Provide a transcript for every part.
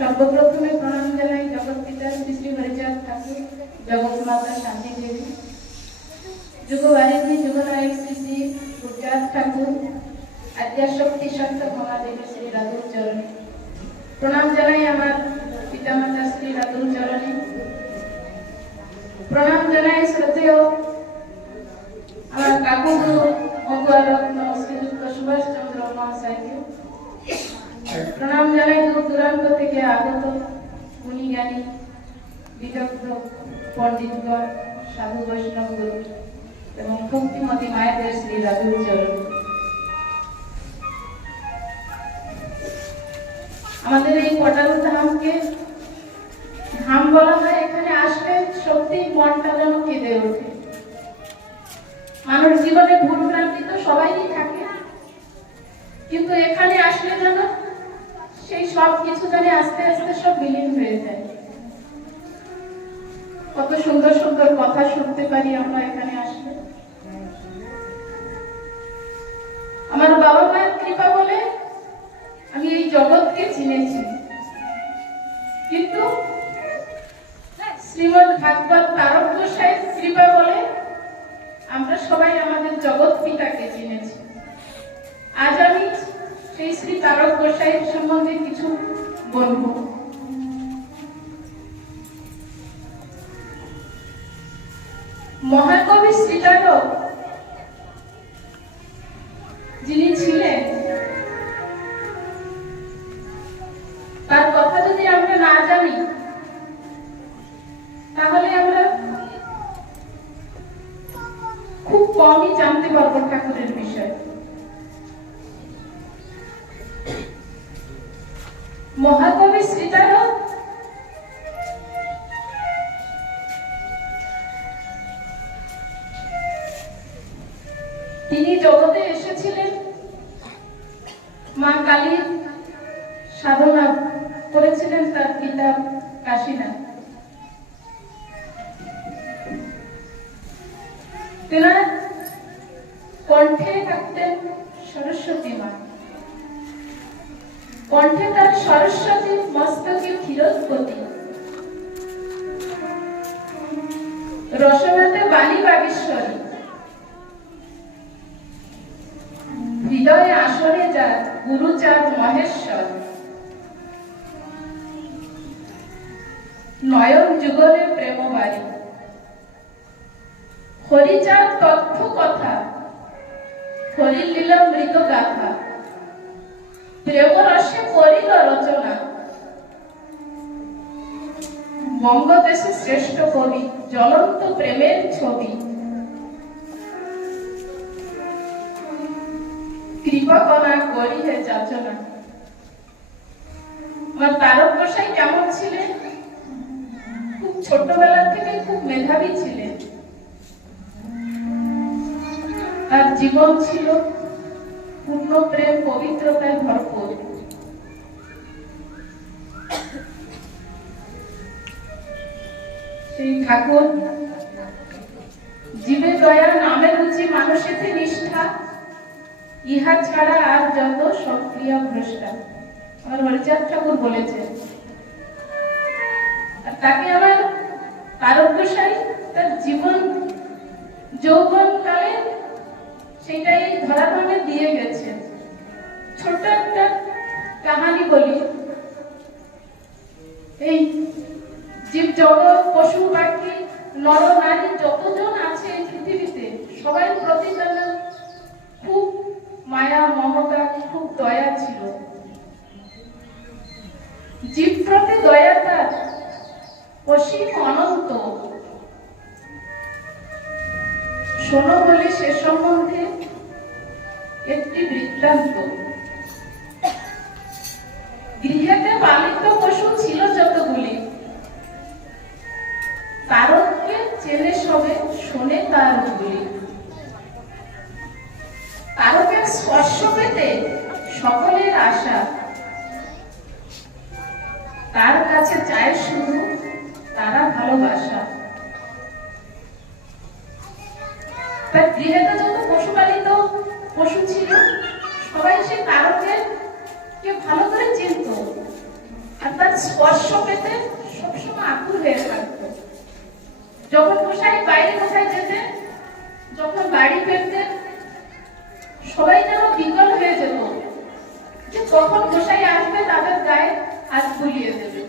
সর্বপ্রথমে প্রণাম জানাই জগৎ পিতা শ্রী শ্রী হরিচাঁদ ঠাকুর, জগৎ মাতা শান্তি দেবী, যুগবারিধি যুগনায়ক শ্রী শ্রী গুরুচাঁদ ঠাকুর, আদ্যাশক্তি সন্ত ক্ষমা দেবী শ্রী রাধুর চরণে প্রণাম জানাই। আমার পিতামাতা শ্রী রাধুর চরণে প্রণাম জানাই। শ্রদ্ধেয় আমার কাকুগুরু মগুয়ারত্ন শ্রীযুক্ত সুভাষচন্দ্র মহাশয়কে প্রণাম জানাই। দূর দূরান্ত থেকে আগত গুণী জ্ঞানী বিদগ্ধ পণ্ডিতগণ, সাধু বৈষ্ণব গুরু এবং ভক্তিমতী মায়েদের শ্রী রাধুর চরণ। আমাদের এই পটাল ধামকে ধাম বলা হয়। এখানে আসলে সত্যি মনটা যেন কেঁদে ওঠে। মানুষ জীবনে ভুল ভ্রান্তি তো সবাই থাকে, কিন্তু এখানে আসলে যেন সেই সব কিছু যেন আস্তে আস্তে সব বিলীন হয়ে যায়। কত সুন্দর সুন্দর কথা শুনতে পারি আমরা এখানে আসলে। আমার বাবা মায়ের কৃপা বলে আমি এই জগৎকে চিনেছি, কিন্তু শ্রীমদ্ ভাগবত তারক গোসাইয়ের কৃপা বলে আমরা সবাই আমাদের জগৎ পিতাকে চিনেছি। আজ আমি সেই শ্রী তারক গোসাইয়ের সম্বন্ধে কিছু বলবো। মহাকবি শ্রীতারক যিনি ছিলেন, তার কথা যদি আমরা না জানি তাহলে আমরা খুব কমই জানতে পারবো ঠাকুরের বিষয়ে। মহাকবি শ্রীতারক তিনি জগতে এসেছিলেন মা কালীর সাধনা করেছিলেন তার পিতা কাশীনাথ। তেনার কণ্ঠে থাকতেন সরস্বতী মা, কণ্ঠে তার সরস্বতী, মস্তকে ক্ষীরোৎপত্তি, রসনাতে বাণী বাগেশ্বরী, হৃদয়ে আসরে যার গুরুচাঁদ মহেশ্বর, নয়ন যুগলে প্রেমবাড়ি, হরিচাঁদ তথ্য কথা, হরির লীলা মৃত গাথা, প্রেম রসে করিল রচনা, বঙ্গদেশে শ্রেষ্ঠ কবি, জ্বলন্ত প্রেমের ছবি, কৃপাকণা করি হে যাচনা। আমার তারক গোসাই কেমন ছিলেন? খুব ছোটবেলা থেকে খুব মেধাবী ছিলেন। তার জীবন ছিল পূর্ণ প্রেম পবিত্রতায় ভরপুর। সেই ঠাকুর জীবে দয়া, নামে রুচি, মানুষেতে নিষ্ঠা, ইহা ছাড়া আর যত সক্রিয় ভ্রষ্টা। আমার হরিচাঁদ ঠাকুর বলেছেন। আর তাকে আমার তারক গোসাই তার জীবন যৌবন কালে সেটাই ধরাধামে দিয়ে গেছে। ছোট একটা কাহানি বলি। এই জীব জগৎ, পশু পাখি, নর নারী যতজন আছে এই পৃথিবীতে, সবাই প্রতি তার খুব মায়া মমতা, খুব দয়া ছিল। জীব প্রতি দয়া তার অসীম অনন্ত। শোনো বলে সে সম্বন্ধে একটি বৃত্তান্ত। গৃহেতে পালিত পশু ছিল যতগুলি, তারককে চেনে সবে, শোনে তার গুলি। তারকের স্পর্শ পেতে সকলের আশা, তার কাছে চায় শুধু তারা ভালোবাসা। তার গৃহেতে যত পশুপালিত পশু ছিল সবাই সে তারকের কে ভালো করে চিনত, আর তার তার স্পর্শ পেতে সবসময় আকুল হয়ে থাকতো। যখন গোসাই বাইরে কোথায় যেতেন, যখন বাড়ি ফিরতেন, সবাই যেন বিকল হয়ে যেত যে কখন গোসাই আসবে তাদের গায়ে হাত বুলিয়ে দেবে।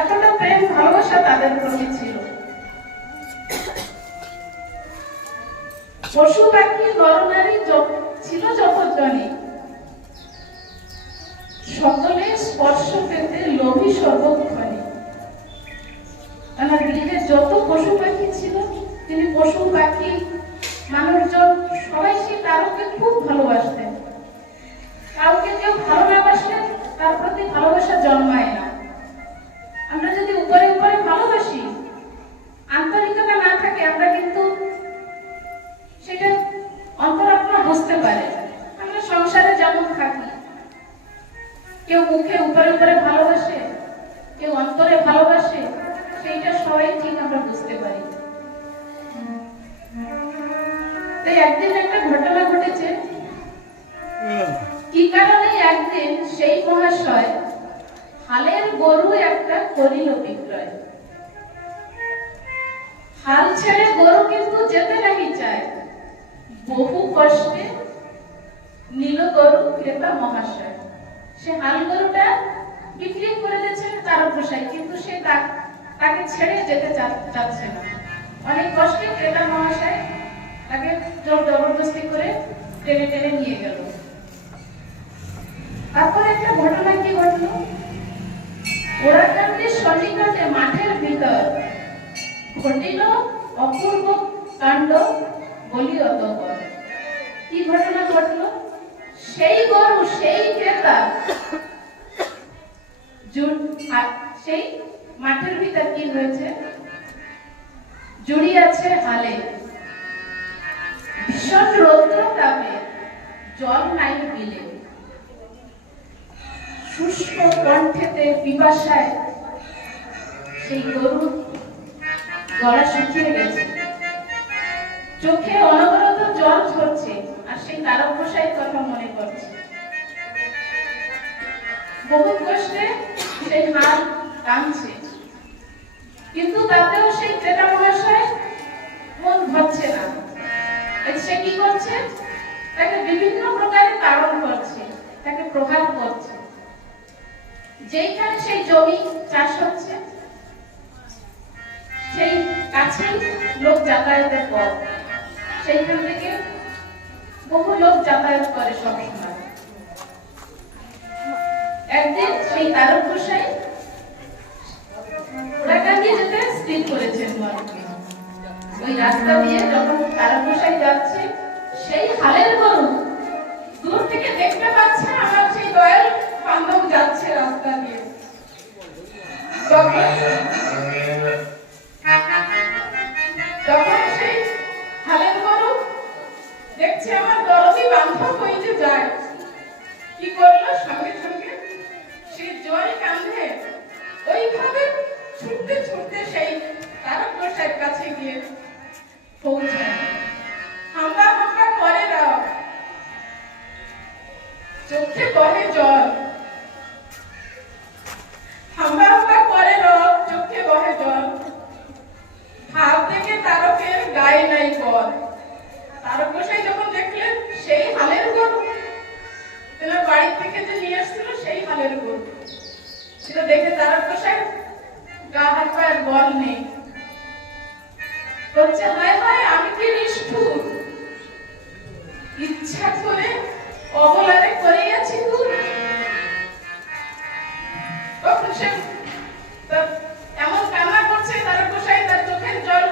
এতটা প্রেম ভালোবাসা তাদের প্রতি ছিল। পশু পাখি নরনারী ছিল যতজনই, সকলে স্পর্শ পেতে লোভী সর্বক্ষণে। আমার গৃহে যত পশু পাখি ছিল, তিনি পশু পাখি মানুষজন সবাই সেই তারককে খুব ভালোবাসতেন। কাউকে কেউ ভালো না বাসলে তার প্রতি ভালোবাসা জন্মায় না। আমরা যদি উপরে উপরে ভালোবাসি, আন্তরিকতা না থাকে, আমরা কিন্তু সেটা অন্তরাত্মা বুঝতে পারে। আমরা সংসারে যেমন থাকি, কেউ মুখে উপরে উপরে ভালোবাসে, কেউ অন্তরে ভালোবাসে, সেইটা সবাই ঠিক আমরা বুঝতে পারি। তাই একদিন একটা ঘটনা ঘটেছে। কি কারণে একদিন সেই মহাশয় হালের গরু একটা করিল বিক্রয়। হাল ছেড়ে গরু কিন্তু যেতে নাকি চায়, বহু কষ্টে নীল গরু ক্রেতা মহাশয়। সে হাল গরুটা বিক্রি করে দিয়েছেন তারক গোসাই, কিন্তু সে তাকে ছেড়ে যেতে চাচ্ছে না। অনেক কষ্টে ক্রেতা মহাশয় তাকে জোর জবরদস্তি করে টেনে টেনে নিয়ে গেল। তারপর একটা ঘটনা কি ঘটলো, ওরাকান্দির সন্নিকটে মাঠের ভিতর ঘটিল অপূর্ব কাণ্ড বলি অতঃপর। কি ঘটনা ঘটলো, সেই গরু সেই ক্রেতা সেই মাঠের ভিতর কি হয়েছে, জড়িয়ে আছে হালে। ভীষণ রৌদ্র তাপে জল নাই বিলে, শুষ্ক কণ্ঠেতে পিপাসায় সেই গরু গলা শুকিয়ে গেছে, চোখে অনবরত জল ঝরছে, আর সেই তারক গোসাইয়ের কথা মনে পড়ছে। বহু কষ্টে সেই হাল টানছে, কিন্তু তাতেও সেই ক্রেতা মহাশয় মন ভরছে না। সে কি করছে, তাকে বিভিন্ন প্রকারে তাড়ন করছে, তাকে প্রহার করছে। যেখানে সেই জমি চাষ হচ্ছে, সেই কাছেই লোক যাতায়াতের পথ, সেইখান থেকে বহু লোক যাতায়াত করে সবসময়। একদিন সেই তারক গোসাই ওরাকান্দি যেতে স্থির করেছেন। ওই রাস্তা দিয়ে যখন তারক গোসাই যাচ্ছে, সেই হালের গরু দূর থেকে দেখতে পাচ্ছে আমার সেই দয়াল বান্ধব যাচ্ছে রাস্তা দিয়ে। তখন সেই হালের গরু দেখছে আমার দরদি বান্ধব হয়ে যে যায়, কি করলো, সঙ্গে সঙ্গে সেই জোয়ারি কাঁধে ওইভাবে ছুটতে ছুটতে সেই তারক গোসাইয়ের কাছে গিয়ে পৌঁছায়। হাম্বা হাম্বা করে দাও, চোখে বহে জল, হাম্বা হাম্বা করে দাও, চোখে বহে জল। হাত থেকে তারকের গায়ে নাই বল। তারক গোসাই যখন দেখলেন সেই হালের গরু, তেনার বাড়ি থেকে যে নিয়ে আসছিল সেই হালের গরু, সেটা দেখে তারক গোসাই গা হাত পায়ের বল নেই, বলছে হায় হায় আমি কি নিষ্ঠুর, ইচ্ছা করে অবলারে করিয়াছি তুই। তখন সে এমন কান্না করছে, তারক গোসাই তার চোখের জল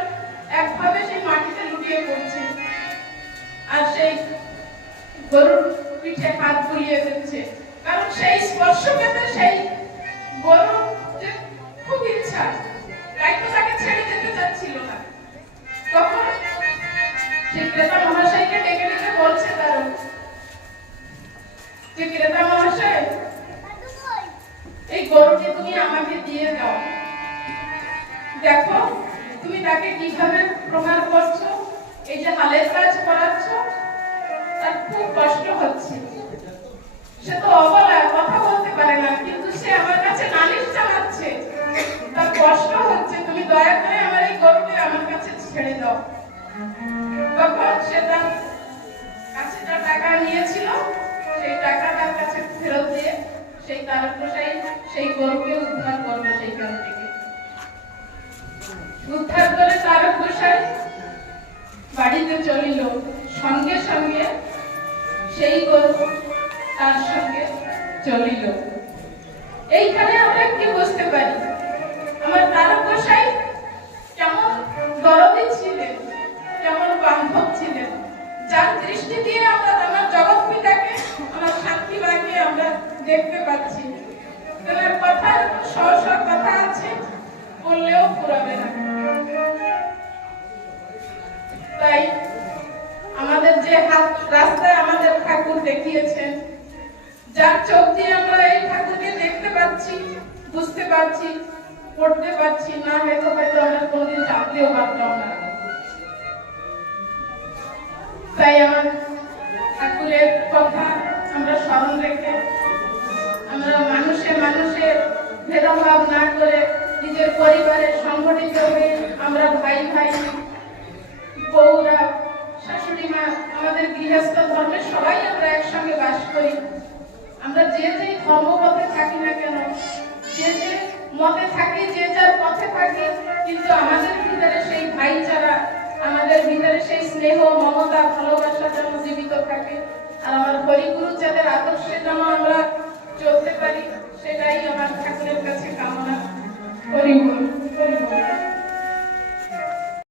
একভাবে সেই মাটিতে লুটিয়ে পড়ছে, আর সেই গরুর পিঠে হাত বুলিয়ে দিচ্ছে। কারণ সেই স্পর্শ পেতে সেই গরু যে খুব ইচ্ছা, তাই তো তাকে ছেড়ে যেতে চাচ্ছিল না। তখন সেই ক্রেতা মহাশয়কে ডেকে ডেকে বলছে তারক যে, ক্রেতা মহাশয়, এই গরুটি তুমি আমাকে দিয়ে দাও। দেখো তুমি তাকে কিভাবে প্রহার করছো, এই যে হালের কাজ করাচ্ছ, তার খুব কষ্ট হচ্ছে। সে তো অবলা, কথা বলতে পারে না, কিন্তু সেই তারক গোসাই সেই গরুকে উদ্ধার করলো সেইখান থেকে। উদ্ধার করে তারক গোসাই বাড়িতে চলিল, সঙ্গে সঙ্গে সেই গরু তার সঙ্গে চলিল। এইখানে আমরা কি বুঝতে পারি, আমার তারক গোসাই কেমন দরদি ছিলেন, কেমন বান্ধব ছিলেন, যার দৃষ্টি দিয়ে আমরা আমার জগৎ পিতাকে, আমার শান্তি মাকে আমরা দেখতে পাচ্ছি। তার কথার সহজ কথা আছে, বললেও ফুরাবে না। তাই আমাদের যে হাত রাস্তায় আমাদের ঠাকুর দেখিয়েছেন, যার চোখ দিয়ে আমরা এই ঠাকুরকে দেখতে পাচ্ছি, বুঝতে পারছি, পড়তে পারছি না, হয়তো আমরা কোনদিন জানতেও পারতাম না। তাই আমার ঠাকুরের কথা আমরা স্মরণ রেখে আমরা মানুষের ভেদাভাব না করে নিজের পরিবারে সংগঠিত হয়ে আমরা ভাই ভাই, বউরা, শাশুড়ি মা, আমাদের গৃহস্থ ধর্মের সবাই আমরা একসঙ্গে বাস করি। আমরা যে যে ধর্মপথে থাকি না কেন, যে যে মতে থাকি, যে যার পথে থাকি, কিন্তু আমাদের ভিতরে সেই ভাইচারা, আমাদের ভিতরে সেই স্নেহ, মমতা, ভালোবাসা যেন জীবিত থাকে। আর আমার হরিগুরু যাদের আদর্শে যেন আমরা চলতে পারি, সেটাই আমার ঠাকুরের কাছে কামনা। হরি বল, হরি বল।